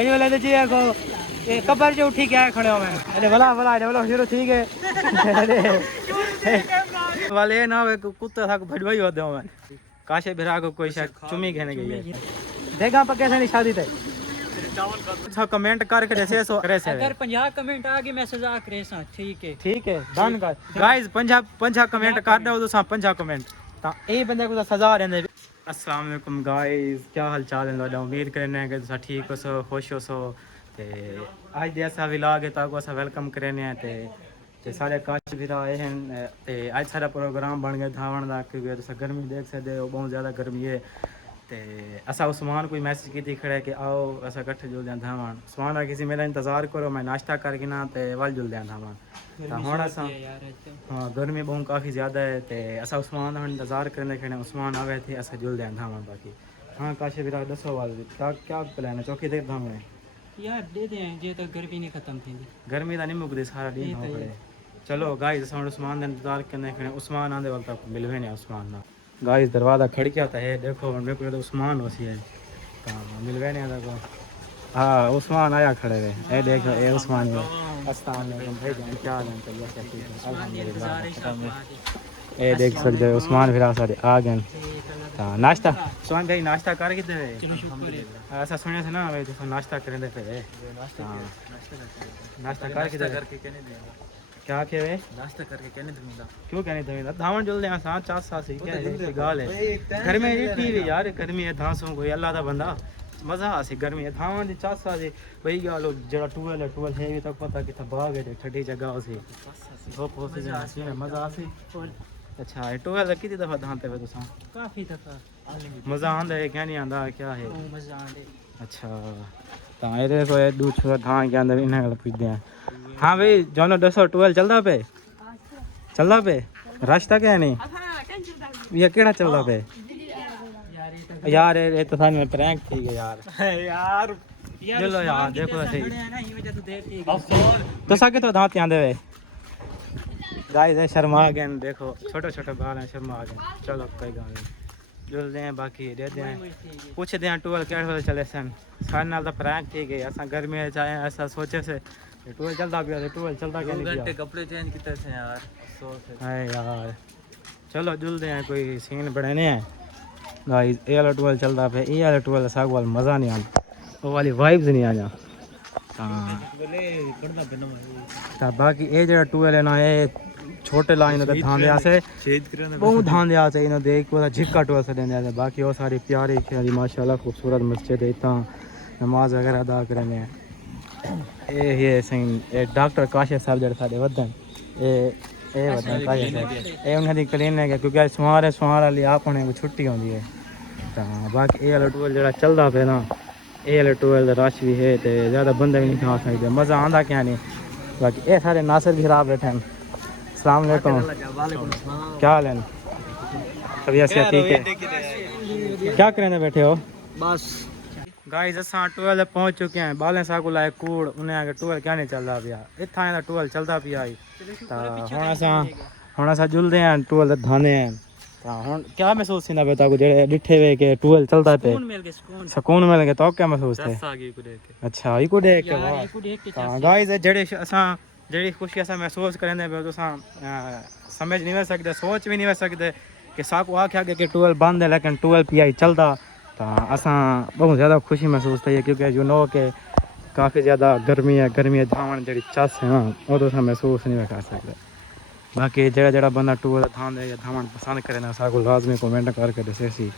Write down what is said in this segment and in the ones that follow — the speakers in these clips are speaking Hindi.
ये वाले तो जी को ये कबर जो उठी क्या खड़े हो मैं अरे भला भला अरे भला शुरू ठीक है वाले ना वे कुत्ता था भड़वाई होते हो मैं काशे बिरा को कोई शायद चुमी कहने गई है देखा पक्के से नहीं शादी थे अच्छा कमेंट करके जैसे सो करे से अगर 50 कमेंट आ गए मैसेज आ करे सा ठीक है डन गाइस 50 कमेंट कर दो तो सा 50 कमेंट ता ए बंदे को सजा रहंदे अस्सलाम वालेकुम गाइस क्या हाल चाल है तुहाडा उम्मीद करने कि तुसा ठीक हो सो खुश हो सो ते आज दे ऐसा व्लॉग है ताको असा वेलकम करने हैं ते सारे काश भी आए हैं ते आज सारा प्रोग्राम बन गया धावण दा क्योंकि तुसा गर्मी देख सकदे हो बहुत ज़्यादा गर्मी है ते असा उस्मान कोई मैसेज की खड़ा है कि आओ असा इकट्ठे जुलदे धावण उस्मान आ किसी मेरा इंतजार करो मैं नाश्ता करके ना ते वल जुलदे धावण हुण असा हाँ गर्मी बहुत काफ़ी ज़्यादा है तो असा उस्मान का इंतज़ार करने खड़े उस्मान आवे थे असा जुलदे धावण बाकी हाँ काशे भी दसो वाल क्या क्या प्लान है चौकी देर धावण यार दे दे जे तक गर्मी नहीं खत्म थी गर्मी का नहीं मुकदी सारा दिन हो पड़े चलो गाइस असा उस्मान का इंतजार करने खड़े उस्मान आंदे वक्त तक मिलवे नहीं उस्मान ना गाइस दरवाज़ा खड़किया है देखो मेरे को तो उस्मान होसी है मिलवे नहीं आता को हाँ उस्मान आया खड़े हुए ए देखो ए उस्मान है अस्सलाम वालेकुम भाई जान क्या हाल है तबीयत सब ठीक है अल्हम्दुलिल्लाह ए देख सकते हो उस्मान फिर सारे आ गए हां नाश्ता उस्मान भाई नाश्ता कर के दे ऐसा सुने से ना भाई तो नाश्ता करें दे फिर नाश्ता करके कहने दे क्या के वे नाश्ता करके कहने दूंगा क्यों कहने दूंगा धावन जुल दे साथ चार साथ से क्या है गाल है घर में नहीं टीवी यार गर्मी है धांसों कोई अल्लाह दा बंदा मजा आसी गर्मी है धावन दी चार साथ से वही गाल जड़ा टूवेल है भी तक पता कि बाग है ठंडी जगह सी धूप हो से जासी में मजा आसी अच्छा टूवेल कितनी दफा धांते हुए तुसा काफी दफा मजा आंदा है क्या नहीं आंदा क्या है मजा आंदे अच्छा ता ए देखो ए दूसरा धां के अंदर इन्हें गल पीते हैं हाँ भाई जोनो 212 चलता पे रास्ता क्या नहीं ये केड़ा चलता पे यार ये तो थाने में प्रैंक थी यार चलो यार देखो सही तो साके तो दांत आंदे वे गाइस है शर्मा गए देखो छोटे छोटे बाल हैं शर्मा गए चलो कोई गल नहीं जुलते हैं बाकी दे दें पूछते हैं टूवेल क्या वाले चले सन सारे नाल तो प्रैंक थी गई ऐसा गर्मी है चाहे ऐसा सोचे से टूवेल चलता पिया टूवेल चलता क्या नहीं घंटे कपड़े चेंज किए थे यार अफसोस है यार चलो जुलते हैं कोई सीन बढ़ाने हैं गाइस ए वाला टूवेल चलता पे ए वाला टूवेल साग वाला मज़ा नहीं आता वो वाली वाइब्स नहीं आ जा हां बाकी ए जेड़ा टूवेल है ना ये छोटे लाइन का धान दिया से बहुत धान दिया से इन्हें देख को झिक्का टूवेल से देने बाकी वो सारी प्यारी प्यारी माशाल्लाह खूबसूरत मस्जिद है इतना नमाज वगैरह अदा करने हैं ये सही डॉक्टर काशे साहब जड़े साडे वदन ए वदन काशे साहब ए उन्हां दी क्लिनिक है क्योंकि सोमवार वाली आपने को छुट्टी होंदी है तो बाकी ए वाला टूवेल जड़ा चलदा पे ना ए वाला टूवेल रश भी है तो ज़्यादा बंदे भी नहीं खा सकते मज़ा आंदा क्या नहीं बाकी ए सारे नासिर भी खराब बैठे हैं अस्सलाम वालेकुम क्या हाल है तबीयत से ठीक है क्या करने बैठे हो बस गाइस असा टूवेल पहुंच चुके हैं बालें साकू लाए कूड़ उन्हें आगे टूवेल क्या नहीं चलता पिया इतना टूवेल चलता पिया हुण असा जुलदे हैं टूवेल धाने हैं हुण क्या महसूस थींदा पे ताको जेड़े डिठे वे के टूवेल चलता पे सुकून मिल गया तो क्या महसूस थे अच्छा इको देख के वाह गाइस जेड़े असा जेड़ी खुशी असा महसूस करने पे तुसा समझ नहीं सकते सोच भी नहीं सकते कि साकू आख्या कि टूवेल बंद है लेकिन टूवेल पिया चलता तो असा बहुत ज़्यादा खुशी महसूस थी क्योंकि यू नो के काफ़ी ज़्यादा गर्मी है धावन जी चस है ना वो तो महसूस नहीं कर सकते बाकी जड़ा बंदा टूवेल धान या धावन पसंद करे ना साको लाजमी कमेंट करके दसे सी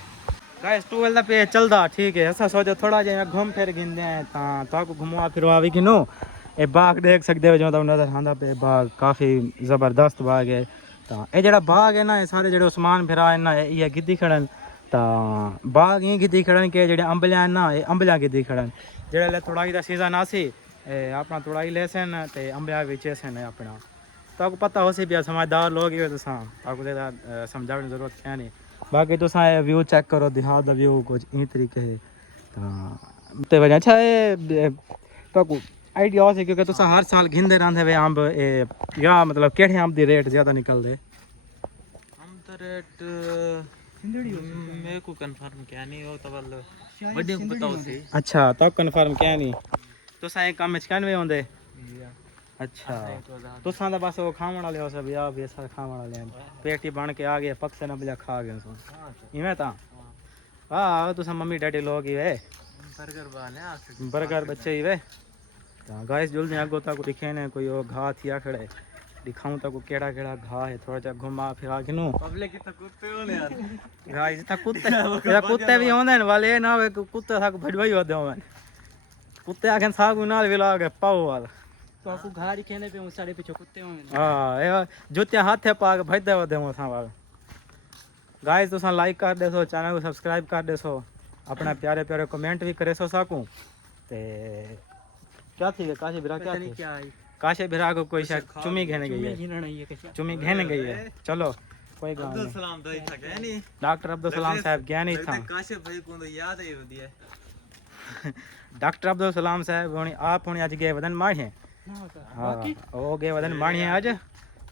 गाइस टूवेल पे चलता ठीक है ऐसा सोचो थोड़ा जिहा घूम फिर गिंदे हैं तो घुमवा फिरवा भी कि नो ये बाग देख सकते हो जो नजर आंदा पे बाग काफ़ी ज़बरदस्त बाग है तो ये जड़ा बाग है ना ये सारे जो उस्मान फिरा है ना ये गिद्दी खड़न तो बाग ये गिद्दी खड़न के जो अंबलियां ना ये अंबलियां गिद्दी खड़न जो तुड़ाई का सीजन आसी अपना तुड़ाई ले सन तो अंबलियां बेचे सन अपना तो आपको पता हो सी भी समझदार लोग ही आपको समझाने की जरूरत है नहीं बाकी तुस व्यू चेक करो देहात का व्यू कुछ इन तरीके है तो वजह अच्छा तो आइडिया हो क्योंकि तुस हर साल घिंदे रहते वे अंब या मतलब केड़े अंब की रेट ज़्यादा निकलते अंब का रेट मेरे को कंफर्म क्या नहीं हो तबल बड़ी को पता होसी अच्छा तो कंफर्म क्या नहीं तो साए काम में कहने होंदे अच्छा तो सांदा बस वो खावन वाले हो सब या भी सारे खावन वाले हैं पेटी बन के आ गए पक से ना बजा खा गए सो इवें ता हां तो सब मम्मी डैडी लोग ही वे बर्गर बच्चे ही वे ता गाइस जल्दी आगो ता को दिखे ने कोई ओ घा थिया खड़े दिखाऊं ता को केड़ा केड़ा घा है थोड़ा जा घुमा फिरा किनु पब्लिक की कुत्ते हो यार गाइस ता कुत्ते भी होंदे ने वाले ना वे कुत्ते सा भड़वाई होदे होवे कुत्ते आखन सागु नाल विला के पाओ वाला तो आपको घाड़ी खेने पे सारे पीछे कुत्ते होंगे हां ए जुत्ते हाथे पा के भजदे होदे हो सा वाला गाइस तुसा लाइक कर देसो चैनल को सब्सक्राइब कर देसो अपना प्यारे प्यारे कमेंट भी करे सो साकू ते क्या थी वे काशे बिरा क्या थी क्या है काशे बिरा को कोई शायद चुमी घेने गई है चुमी घेने गई है चलो कोई गल अब्दुल नहीं सलाम तो इथा गया नहीं डॉक्टर अब्दुल सलाम साहब गया नहीं था काशिफ भाई को तो याद है वदिया डॉक्टर अब्दुल सलाम साहब हुणी आप हुणी आज गए वदन माणे हां ओ गए वदन माणे आज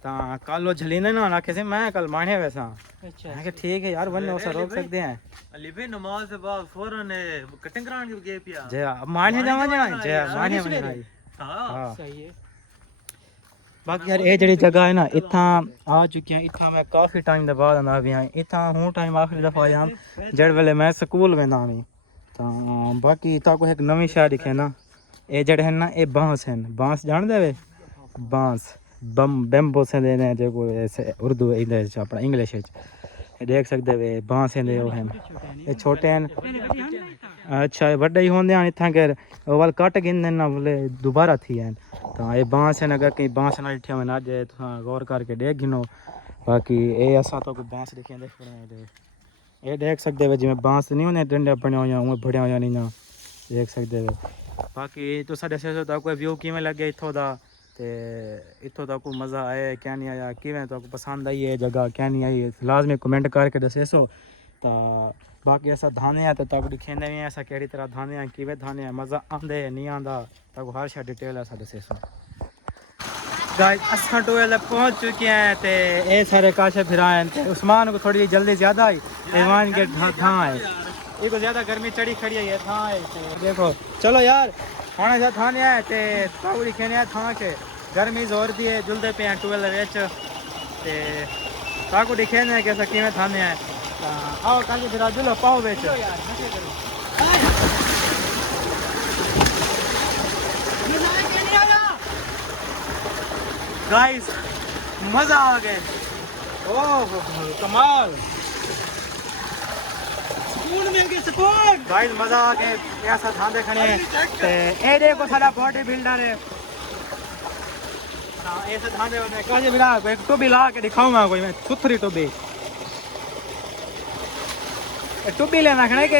ता कालो झलीने ना रखे से मैं कल माणे वैसा अच्छा मैं कि ठीक है यार वन्ने उसे रोक सकते हैं अली भाई नमाज के बाद फौरन कटिंग कराने के गए पिया जे माणे जावा जाए जे माणे वने हां सही है बाकी यार ये जड़ी जगह है ना इथा आ चुकी हैं इथा मैं काफी टाइम दे बाद आंदा भी हां इथा हूं टाइम आखिरी दफा आया जड़ वेले मैं स्कूल वेंदा मी ता बाकी ता को एक नवी शहर दिखे ना ये जड़े हैं ना ये बांस हैं बांस जान देवे बांस बम बेम्बो से देने जो को ऐसे उर्दू इंदे अपना इंग्लिश विच देख सकदे वे बांस हैं वो हैं ये छोटे हैं अच्छा ये बड़े ही होंदे हैं इथा के वाल कट गिनदे ना बोले दोबारा थी हैं ता ये बांस हैं अगर कहीं बांस ना लिखे होना जे तुसा गौर करके देख गिनो बाकी ये असा तो को बांस दिखे देख पड़े ये देख सकदे वे जिवें बांस नहीं होने डंडे बने होया उए बड़े होया नहीं ना देख सकदे वे बाकी तो साडे से तो कोई व्यू किवें लगे इथों दा ते इथों दा को मज़ा आया क्या नहीं आया किवें तो पसंद आई है जगह क्या नहीं आई लाजमी कमेंट करके दसेसो ता बाकी ऐसा धाने है तो तक दिखेने भी ऐसा केड़ी तरह धाने हैं किवें धाने हैं मज़ा आंदे नहीं आंदा तक हर शे डिटेल है साडे दसेसो गाइस असां टोयल पहुंच चुके हैं ते ए सारे काशे फिराएं ते उस्मान को थोड़ी जल्दी ज्यादा आई ईमान के था है इको ज्यादा गर्मी चढ़ी खड़ी है ये था है देखो चलो यार होने जा थाने है ते ताउरी खेने था के गर्मी जोर दी है जुलदे पे टोयल विच ते ताको दिखेने के सकी में थाने है आओ काके फिरा जुलो पाओ विच गाइस मजा आ गए ओह कमाल सुकून मिल गया सुकून गाइस मजा आ गए ऐसा था देखने ते ए देखो सारा बॉडी बिल्डर है हां ऐसे धांधे होने काजे बिला को एक टोबी ला के दिखाऊंगा कोई मैं सुथरी टोबी ए टोबी लेना खणे के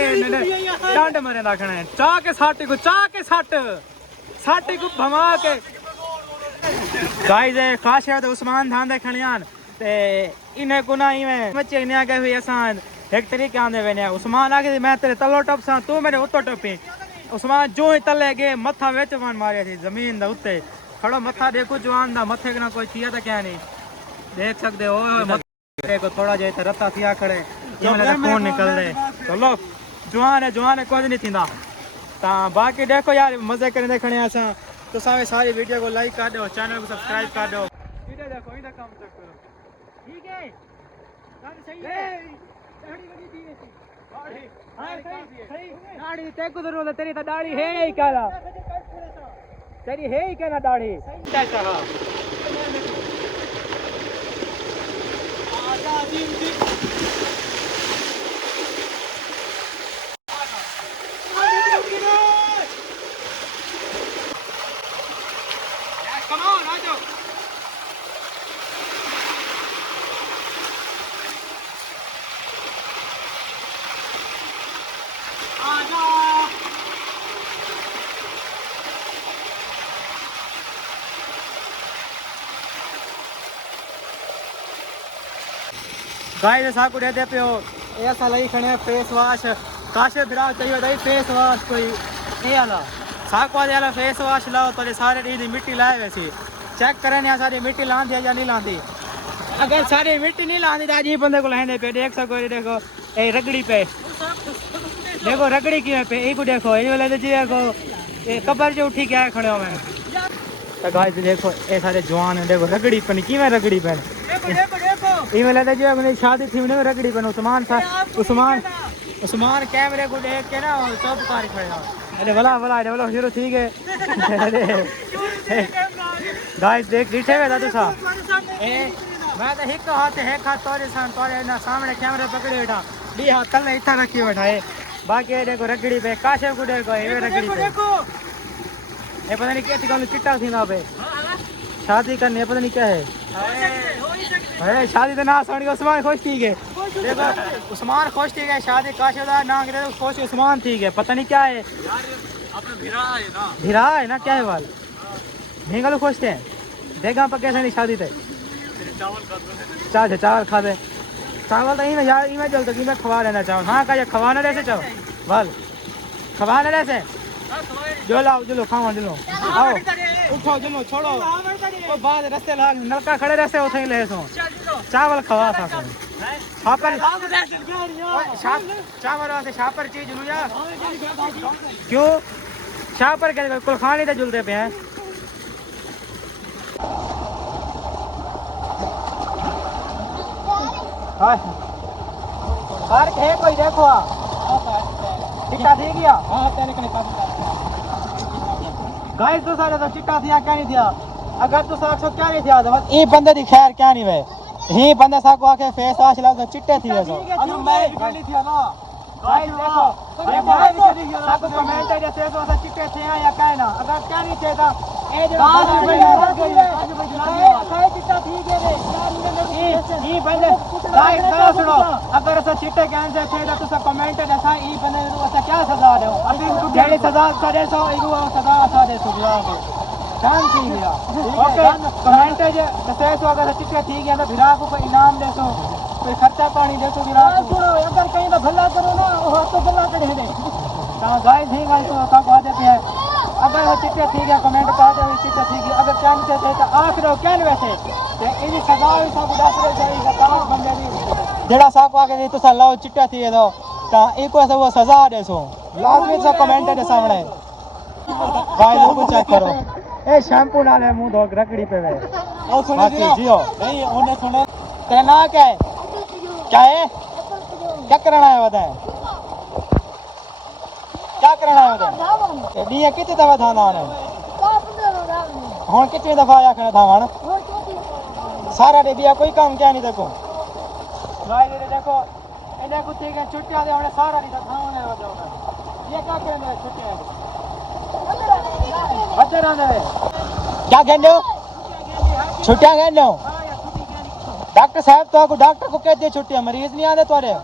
डांड मरे ना खणे चा के साटी को भमा के गाइस खासियत उस्मान धांधे खणियान ते इने को ना इवें बच्चे ने आगे हुई आसान एक तरीके आंदे वेने उस्मान आगे मैं तेरे तलो टप सा तू मेरे उत्तो टपी उस्मान जो ही तले गए मथा विच वन मारे थी जमीन दा उत्ते खड़ो मथा देखो जवान दा मथे के ना कोई किया था क्या नहीं देख सकते हो मथे को थोड़ा जे रत्ता थिया खड़े ये खून निकल रहे चलो जवान है कुछ नहीं थींदा ता बाकी देखो यार मजे करने देखने आसा तो सारी वीडियो को लाइक कर दो चैनल को सब्सक्राइब कर दो वीडियो देखो इधर काम तक करो ठीक है गाड़ी सही है दाढ़ी लगी दी है दाढ़ी सही दाढ़ी ते को जरूरत तेरी तो दाढ़ी है ही काला तेरी है ही क्या ना दाढ़ी कैसा हां आजा दिन Come on, Rajo. Aja. Guys साकू देते पे हो ऐसा लई खणे फेस वॉश काशे बिरा चाहिए दई फेस वॉश कोई ए आला साकू वाला फेस वॉश लाओ तो सारे दी मिट्टी लाए वैसी चेक करें या सारी मिट्टी लांदी है या नहीं लांदी अगर सारी मिट्टी नहीं लांदी तो जी बंदे को लहने पे देख सको देखो ए रगड़ी पे देखो रगड़ी की पे एक देखो ये वाला जी देखो ये कबर जो उठी क्या खड़े हो मैं तो गाइस देखो ये सारे जवान है देखो रगड़ी पे की मैं रगड़ी पे देखो ये वाला जी अपनी शादी थी उन्हें रगड़ी पे उस्मान था उस्मान कैमरे को देख के ना सब कार खड़े हो अरे भला भला अरे भला शुरू ठीक है अरे गाइस देख दिखे वे दादू सा ए मैं तो एक हाथ है खा तोरे ना सामने कैमरा पकड़े बैठा दी हाथ तल में इतना रखी बैठा है बाकी ये देखो रगड़ी पे काशे को देखो ये रगड़ी पे ये पता नहीं क्या थी कौन चिट्टा थी ना पे शादी करनी है पता नहीं क्या है अरे शादी तो ना सुन के उस्मान खुश ठीक है देखो उस्मान खुश ठीक है शादी काशे का ना करे तो खुश उस्मान ठीक है पता नहीं क्या है भिरा है ना क्या है वाल भेंगल खुश थे देखा पर कैसे नहीं शादी थे चावल खा दे चावल तो में यार में चलते कि मैं खवा लेना चावल हाँ का खवाना रहसे चावल वाल खवाना रहसे जो लाओ जो लो खाओ जो लो आओ उठो जो लो छोड़ो ओ बाद रास्ते लाग नलका खड़े रहसे उठे ले सो चावल खवा था छापर चावल वास्ते छापर चीज लू जा क्यों छापर के कुल खाने तो जुलते पे हैं पार्क है कोई देखो चिट्टा थी गया गाइस तो सारे तो चिट्टा थिया क्या नहीं थिया अगर तो साख सो क्या नहीं थिया तो बस ये बंदे दी खैर क्या नहीं वे ही बंदा साको आके फेस वॉश लगा तो चिट्टे थी सो अनु मैं भी नहीं थिया ना गाइस देखो साको कमेंट है जैसे तो चिट्टे थे या क्या ना अगर क्या नहीं थे तो ए जो चिट्टा थी गए ई बंदे गाइस गाओ सुनो अगर ऐसा चिट्टे कैन से थे तो सब कमेंट ऐसा ई बंदे ऐसा क्या सजा दे अभी जेडी सजा करे सो इगो सजा सा दे सो को काम थी गया ओके कमेंट है जैसे तो अगर चिट्टे थी गया तो भिरा को कोई इनाम दे सो कोई खर्चा पानी दे सो भिरा सुनो अगर कहीं तो भला करो ना वो तो भला करे दे ता गाइस ही गाइस तो का कह देते हैं अगर वो चिट्टे थी गया कमेंट कर दे चिट्टे थी गया अगर क्या नहीं थे तो आखिर क्या नहीं वैसे ते इनी सजा भी सब दस रहे जाई सताव बन जाई जेड़ा साको आके तो सा लाओ चिट्टा थी दो ता एको से वो सजा दे सो लाजमी से कमेंट है सामने गाइस वो चेक करो ए शैम्पू डाले मुंह धो रगड़ी पे वे ओ सुन जियो नहीं ओने सुनो तेरा नाम क्या है क्या करना है बता क्या करना है बता डी कितनी दफा थाना आने हुन कितनी दफा आया खड़ा था वन सारा दे दिया कोई काम क्या नहीं देखो गाइस ये देखो इन्हें कुछ ठीक है छुट्टियां दे हमने सारा नहीं था होने वाला ये क्या करने छुट्टियां बच्चे रहने क्या कहने हो छुट्टियां कहने हो डॉक्टर साहब तो आपको डॉक्टर को कह दिए छुट्टियां मरीज नहीं आते तोरे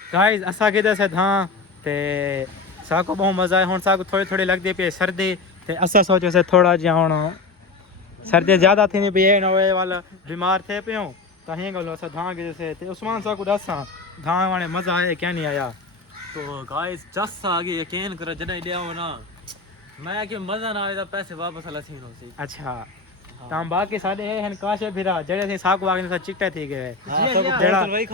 गाइस असा किधर से था ते साको बहुत मजा है हुन साको थोड़ी थोड़ी लगदी पे सर्दी ते असा सोचे से थोड़ा जिहा हुन सर्दी ज्यादा थी पे ये न होए वाला बीमार थे पे हूं तो ही गलो असा धां के जैसे ते उस्मान साको दसा धां वाले मजा आया क्या नहीं आया तो गाइस जस आगे यकीन करो जने लिया हो ना मैं कि मजा ना आवे तो पैसे वापस वाला सीन हो सी अच्छा तां बाकी साडे हन काशे फिरा जड़े से साको आगे से चिट्टे थी गए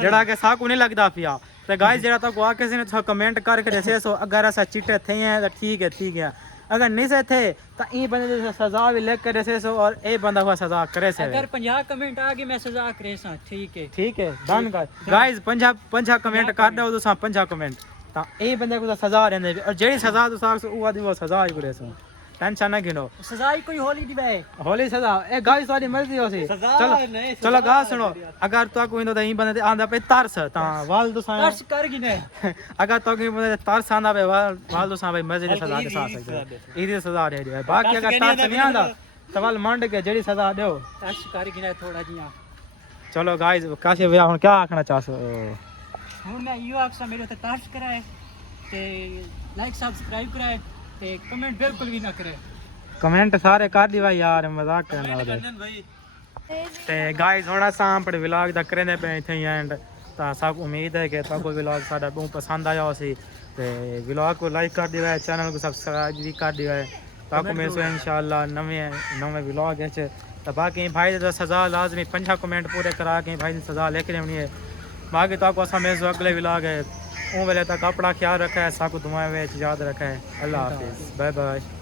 जड़ा के साको नहीं लगदा पिया तो गाइस जड़ा तक आके से ने कमेंट करके जैसे सो अगर ऐसा चिट्टे थे हैं तो ठीक है अगर नहीं से थे तो ई बंदे से सजा भी लिख कर जैसे सो और ए बंदा हुआ सजा करे से अगर 50 कमेंट आ गए मैं सजा करे सा ठीक है डन गाइस 50 कमेंट कर दो तो सा 50 कमेंट ता ए बंदे को सजा रहने और जेडी सजा तो साख सो उ वो सजा ही करे सो टेंशन ना गिनो सजा ही कोई होली दी भाई होली सजा ए गाइस वाली मर्जी हो सी चलो गा सुनो अगर तो कोई तो ई बंदे आंदा पे तरस ता वाल तो सा तरस कर गिने अगर तो कोई बंदे तरस आंदा पे वाल तो सा भाई मर्जी से सजा के साथ सकते ई सजा दे दे बाकी अगर तरस नहीं आंदा तो वाल मंड के जेडी सजा दो तरस कर गिने थोड़ा जिया चलो गाइस कासे भैया हुन क्या आखना चाहसो हुन मैं यो आपसे मेरे ते तरस कराए ते लाइक सब्सक्राइब कराए ते कमेंट बिल्कुल भी ना करे कमेंट सारे कर दी भाई यार मजाक करना भाई ते गाइस हुन असां अपने व्लॉग दा करने पे इथे एंड ता सब उम्मीद है कि ताको व्लॉग साडा बहुत पसंद आया होसी ते व्लॉग को लाइक कर दिया चैनल को सब्सक्राइब भी कर दिया ताको मैं सो इंशाल्लाह नवे व्लॉग है तो बाकी भाई दा सजा लाजमी 50 कमेंट पूरे करा के भाई सजा लेके आनी है बाकी ताको असां मिलूं अगले व्लॉग है उन वेले तक अपना ख्याल रखा है साकू दुआएं विच याद रखा है अल्लाह हाफिज़ बाय बाय